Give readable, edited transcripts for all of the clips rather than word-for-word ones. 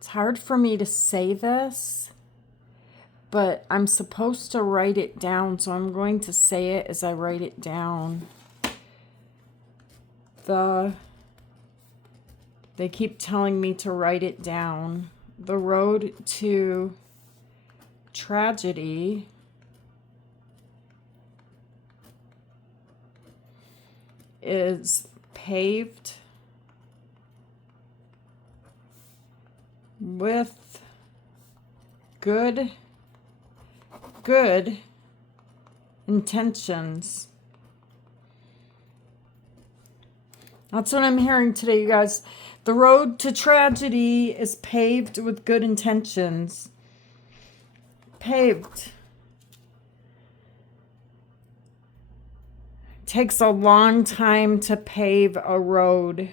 It's hard for me to say this, but I'm supposed to write it down, so I'm going to say it as I write it down. They keep telling me to write it down. The road to tragedy is paved with good intentions. That's what I'm hearing today, you guys. The road to tragedy is paved with good intentions. Paved. It takes a long time to pave a road.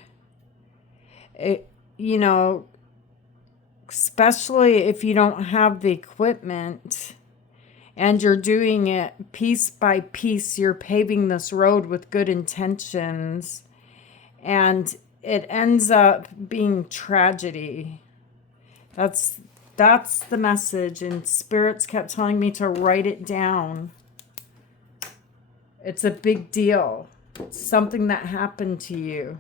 You know, especially if you don't have the equipment and you're doing it piece by piece, you're paving this road with good intentions. And it ends up being tragedy. That's the message. And spirits kept telling me to write it down. It's a big deal. It's something that happened to you.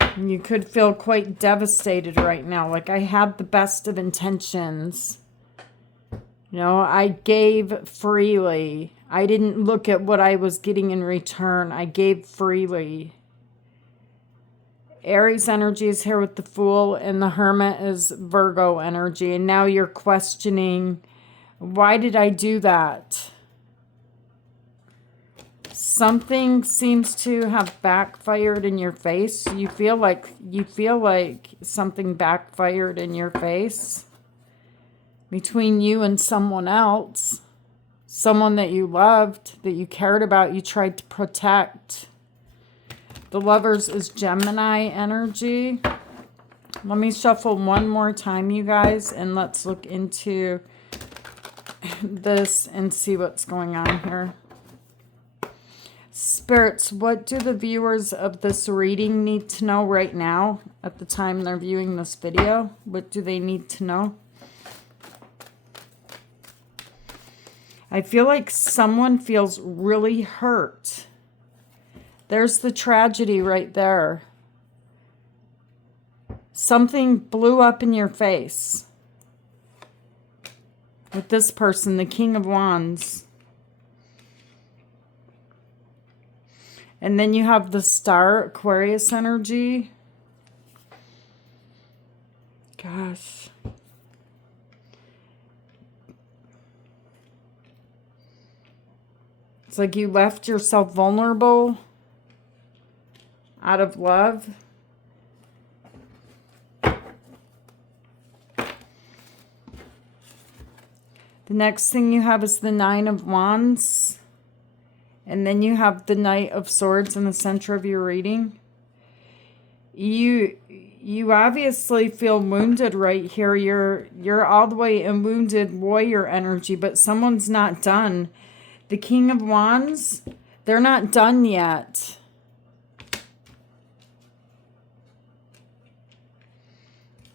And you could feel quite devastated right now. Like, I had the best of intentions. You know, I gave freely. I didn't look at what I was getting in return. I gave freely. Aries energy is here with the Fool, and the Hermit is Virgo energy. And now you're questioning, why did I do that? Something seems to have backfired in your face. You feel like something backfired in your face between you and someone else. Someone that you loved, that you cared about, you tried to protect. The Lovers is Gemini energy. Let me shuffle one more time, you guys, and let's look into this and see what's going on here. Spirits, what do the viewers of this reading need to know right now at the time they're viewing this video? What do they need to know? I feel like someone feels really hurt. There's the tragedy right there. Something blew up in your face. With this person, the King of Wands. And then you have the Star, Aquarius energy. Gosh. It's like you left yourself vulnerable out of love. The next thing you have is the Nine of Wands. And then you have the Knight of Swords in the center of your reading. You obviously feel wounded right here. You're all the way in wounded warrior energy, but someone's not done. The King of Wands, they're not done yet.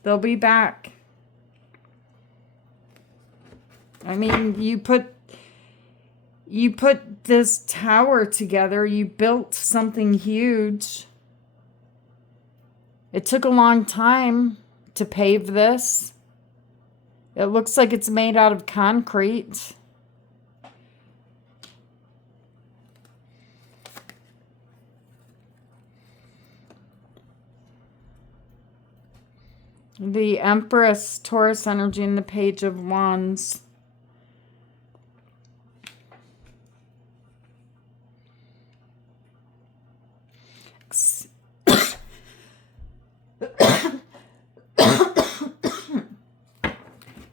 They'll be back. I mean, you put this tower together. You built something huge. It took a long time to pave this. It looks like it's made out of concrete. The Empress, Taurus energy, and the Page of Wands.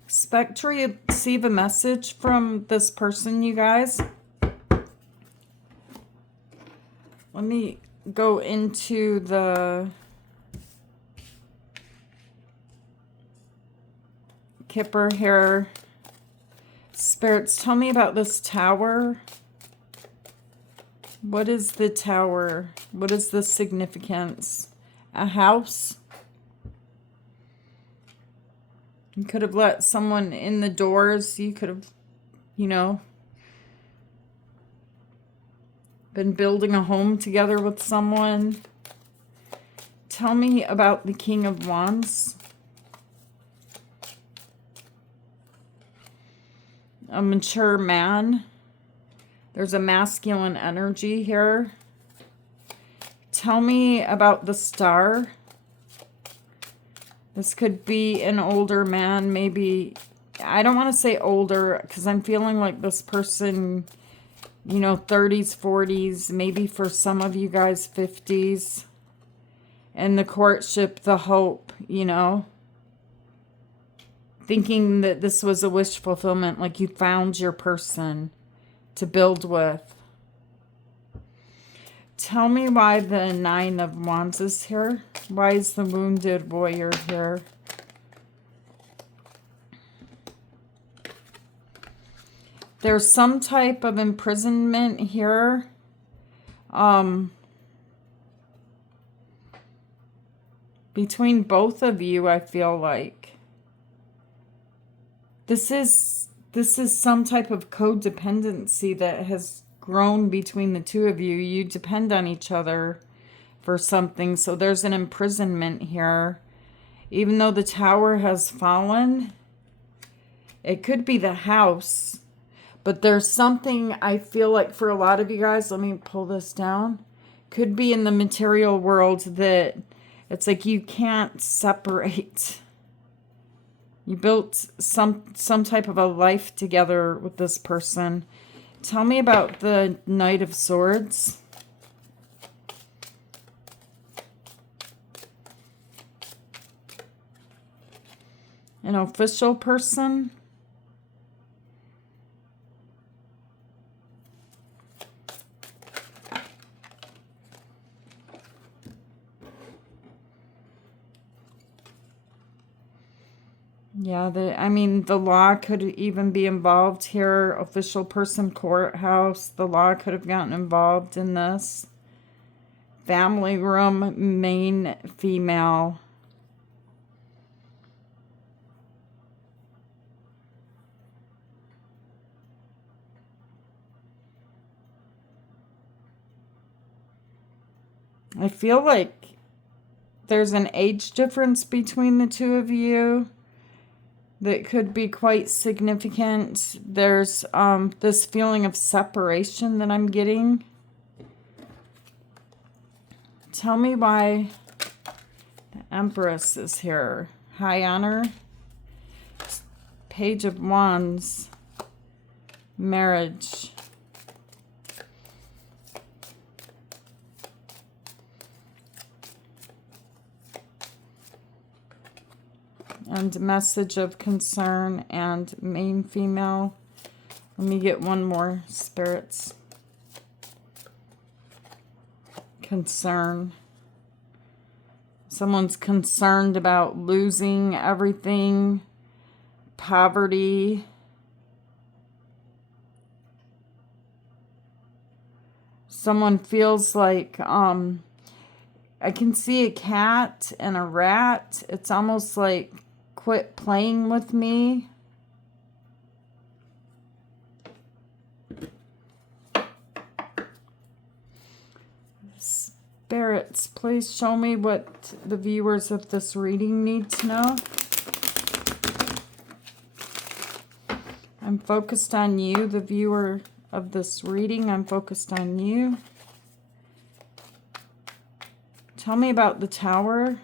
Expect to receive a message from this person, you guys. Let me go into the Kipper here. Spirits, tell me about this tower. What is the tower? What is the significance? A house? You could have let someone in the doors. You could have, you know, been building a home together with someone. Tell me about the King of Wands. A mature man. There's a masculine energy here. Tell me about the Star. This could be an older man, maybe. I don't want to say older because I'm feeling like this person, you know, 30s, 40s, maybe for some of you guys 50s. And the courtship, the hope, you know. Thinking that this was a wish fulfillment, like you found your person to build with. Tell me why the Nine of Wands is here. Why is the wounded warrior here? There's some type of imprisonment here. Between both of you, I feel like. This is some type of codependency that has grown between the two of you. You depend on each other for something. So there's an imprisonment here. Even though the tower has fallen, it could be the house. But there's something I feel like for a lot of you guys, let me pull this down. Could be in the material world that it's like you can't separate. You built some type of a life together with this person. Tell me about the Knight of Swords. An official person. Yeah, the law could even be involved here. Official person, courthouse. The law could have gotten involved in this. Family room, main female. I feel like there's an age difference between the two of you that could be quite significant. There's this feeling of separation that I'm getting. Tell me why the Empress is here. High honor. Page of Wands. Marriage. And message of concern and main female. Let me get one more, spirits. Concern. Someone's concerned about losing everything. Poverty. Someone feels like, I can see a cat and a rat. It's almost like, quit playing with me. Spirits, please show me what the viewers of this reading need to know. I'm focused on you, the viewer of this reading. I'm focused on you. Tell me about the Tower.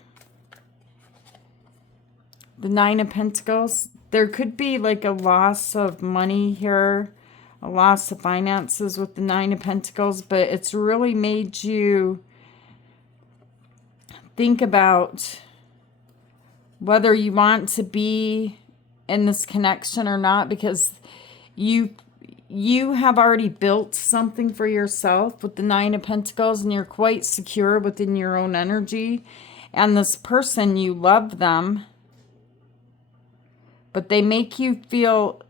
The Nine of Pentacles. There could be like a loss of money here, a loss of finances with the Nine of Pentacles, but it's really made you think about whether you want to be in this connection or not, because you have already built something for yourself with the Nine of Pentacles, and you're quite secure within your own energy. And this person, you love them, but they make you feel,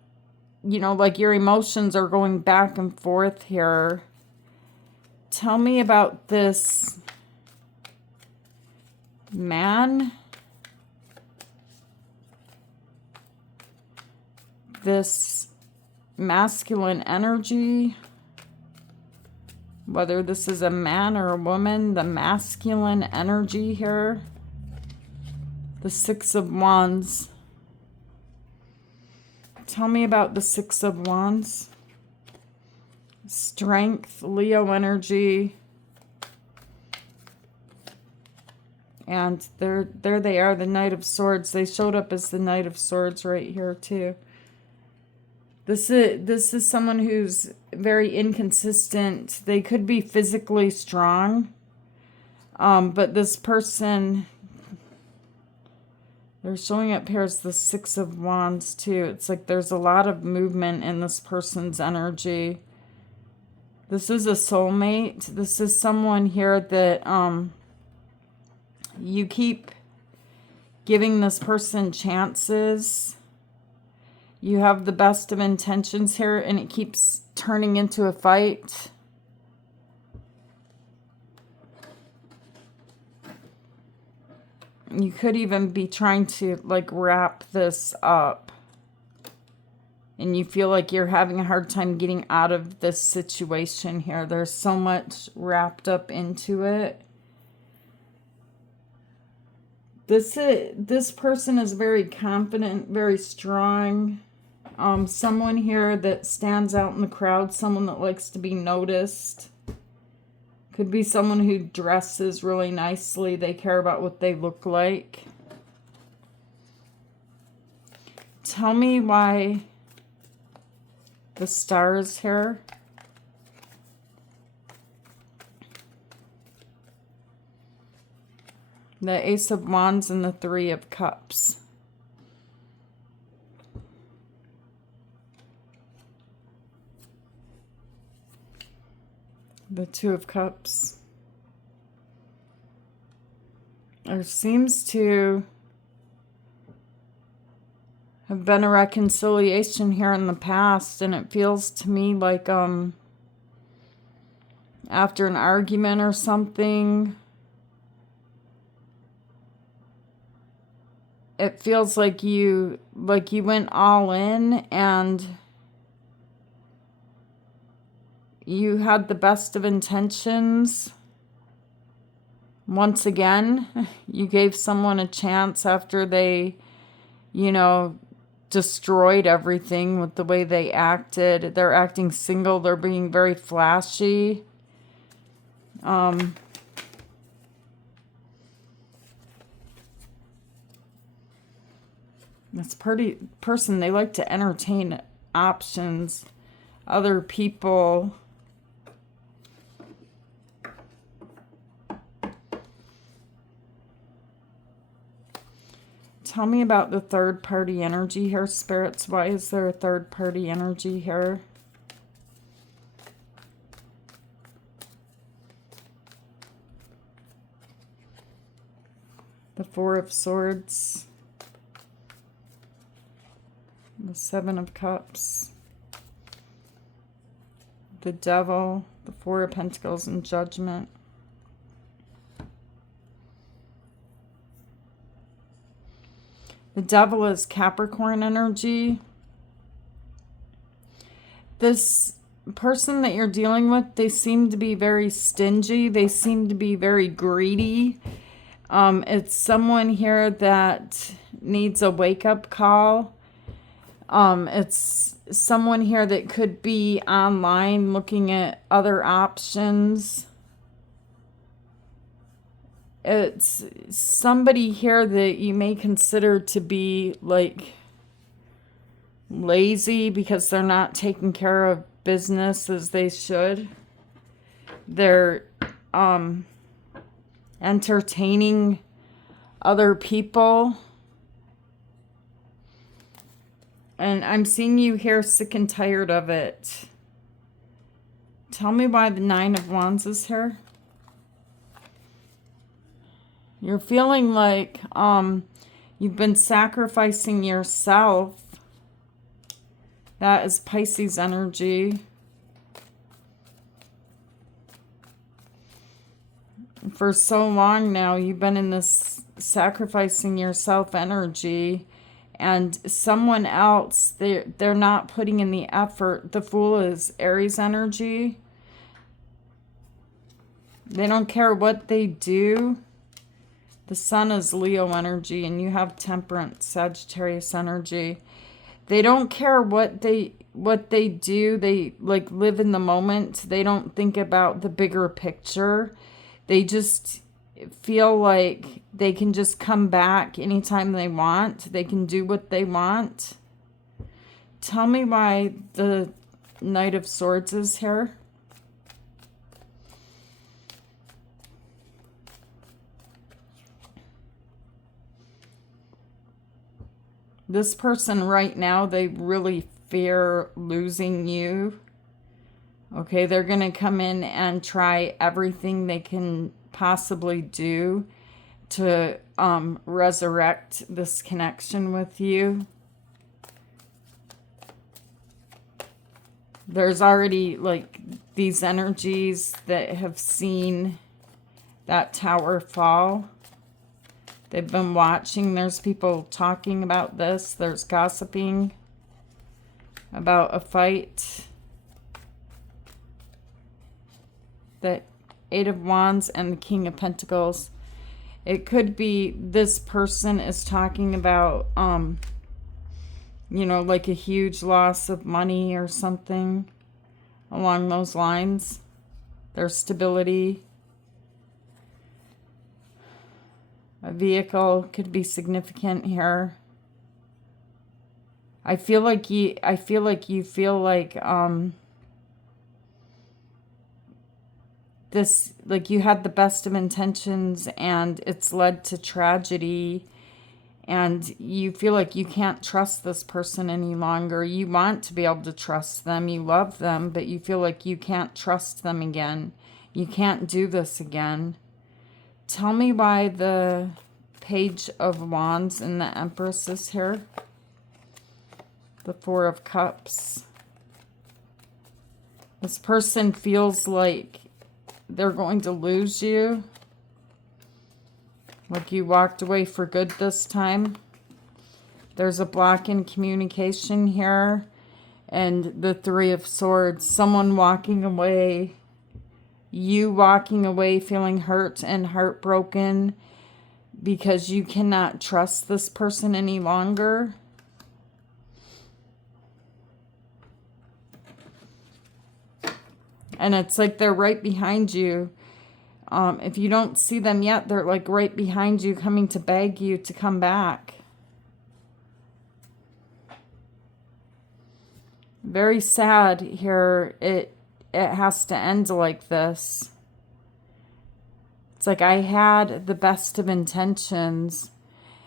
you know, like your emotions are going back and forth here. Tell me about this man. this masculine energy, whether this is a man or a woman, the masculine energy here, the Six of Wands. Tell me about the Six of Wands. Strength, Leo energy. And there they are, the Knight of Swords. They showed up as the Knight of Swords right here too. This is someone who's very inconsistent. They could be physically strong, but this person, they're showing up here as the Six of Wands too. It's like there's a lot of movement in this person's energy. This is a soulmate. This is someone here that you keep giving this person chances. You have the best of intentions here, and it keeps turning into a fight. You could even be trying to like wrap this up, and you feel like you're having a hard time getting out of this situation here. There's so much wrapped up into it. This person is very confident, very strong. Someone here that stands out in the crowd, someone that likes to be noticed. Could be someone who dresses really nicely. They care about what they look like. Tell me why the stars here. The Ace of Wands and the Three of Cups. The Two of Cups. There seems to have been a reconciliation here in the past, and it feels to me like after an argument or something, it feels like you went all in and you had the best of intentions. Once again, you gave someone a chance after they, destroyed everything with the way they acted. They're acting single. They're being very flashy. This person, they like to entertain options, other people. Tell me about the third party energy here, spirits. Why is there a third party energy here? The Four of Swords. The Seven of Cups. The Devil. The Four of Pentacles and Judgment. The Devil is Capricorn energy. This person that you're dealing with, they seem to be very stingy. They seem to be very greedy. It's someone here that needs a wake-up call. It's someone here that could be online looking at other options. It's somebody here that you may consider to be like lazy because they're not taking care of business as they should. They're entertaining other people. And I'm seeing you here sick and tired of it. Tell me why the Nine of Wands is here. You're feeling like you've been sacrificing yourself. That is Pisces energy. For so long now, you've been in this sacrificing yourself energy. And someone else, they're not putting in the effort. The Fool is Aries energy. They don't care what they do. The Sun is Leo energy, and you have Temperance, Sagittarius energy. They don't care what they do. They like live in the moment. They don't think about the bigger picture. They just feel like they can just come back anytime they want. They can do what they want. Tell me why the Knight of Swords is here. This person right now, they really fear losing you. Okay, they're going to come in and try everything they can possibly do to resurrect this connection with you. There's already like these energies that have seen that tower fall. They've been watching. There's people talking about this. There's gossiping about a fight. The Eight of Wands and the King of Pentacles. It could be this person is talking about, you know, like a huge loss of money or something along those lines. Their stability. A vehicle could be significant here. I feel like you feel like this, like you had the best of intentions and it's led to tragedy, and you feel like you can't trust this person any longer. You want to be able to trust them. You love them, but you feel like you can't trust them again. You can't do this again. Tell me why the Page of Wands and the Empress is here. The Four of Cups. This person feels like they're going to lose you. Like you walked away for good this time. There's a block in communication here. And the Three of Swords. Someone walking away. You walking away feeling hurt and heartbroken because you cannot trust this person any longer. And it's like they're right behind you. If you don't see them yet, they're like right behind you, coming to beg you to come back. Very sad here. It has to end like this. It's like I had the best of intentions,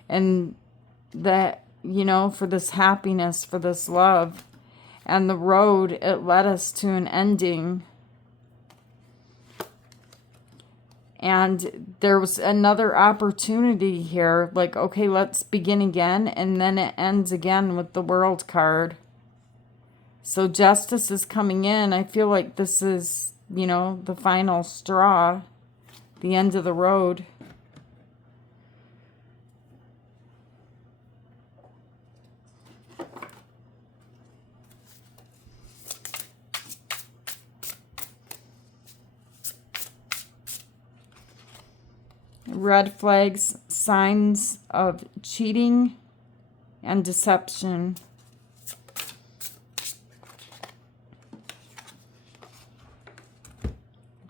and that, you know, for this happiness, for this love, and the road, it led us to an ending. And there was another opportunity here, like, okay, let's begin again, and then it ends again with the World card. So justice is coming in. I feel like this is, you know, the final straw, the end of the road. Red flags, signs of cheating and deception.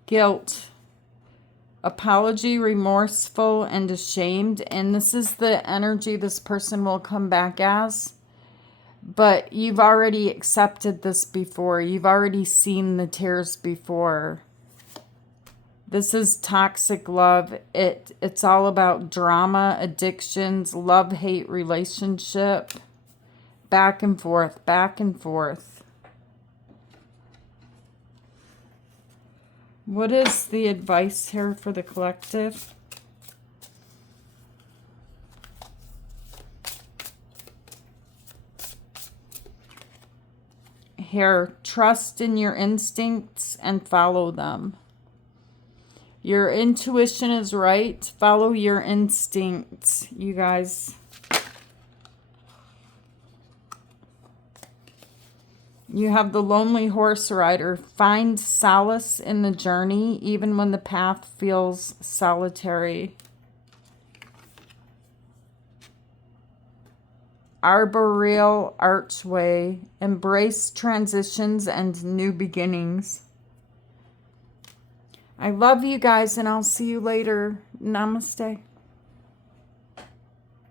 Guilt, apology, remorseful, and ashamed. And this is the energy this person will come back as. But you've already accepted this before. You've already seen the tears before. This is toxic love. It's all about drama, addictions, love-hate relationship. Back and forth, back and forth. What is the advice here for the collective? Here, trust in your instincts and follow them. Your intuition is right. Follow your instincts, you guys. You have the lonely horse rider. Find solace in the journey, even when the path feels solitary. Arboreal archway. Embrace transitions and new beginnings. I love you guys, and I'll see you later. Namaste.